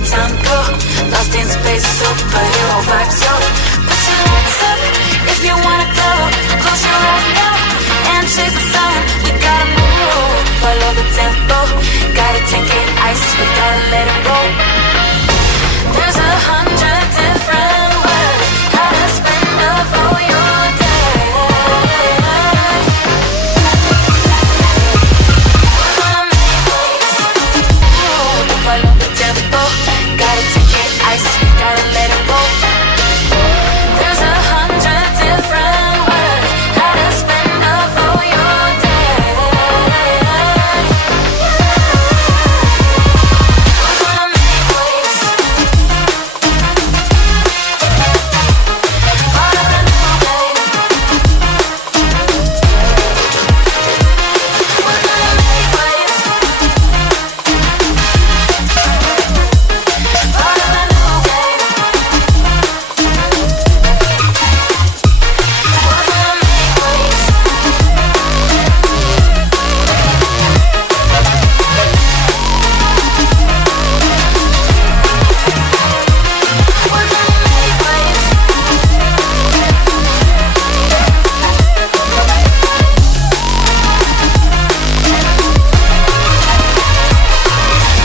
the time go. Lost in space, superhero vibes, yo. Put your hands up if you wanna go. Close your eyes now and chase the sun. We gotta move, follow the tempo. Gotta take it ice, we gotta let it roll. There's 100 different ways how to spend up all your day. We're gonna make waves, move, follow the tempo. Gotta take it ice, we gotta let it roll. There's 100 different ways how to spend up all your day. We're gonna make waves, follow the new way. We're gonna make waves, follow the new way. We're gonna make waves. We're gonna make waves.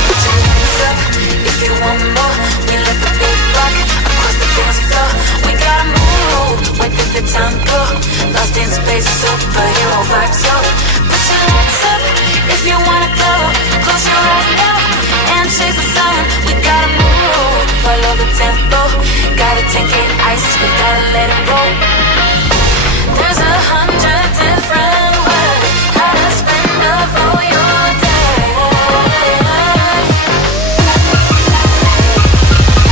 Put your hands up if you want more. We let the beat rock across the dance floor. We gotta move, where did the time go? Lost in space, superhero vibes, yo. Put your hands up if you wanna go. Close your eyes now and chase the sun. We gotta move, follow the tempo. Gotta take it ice, we gotta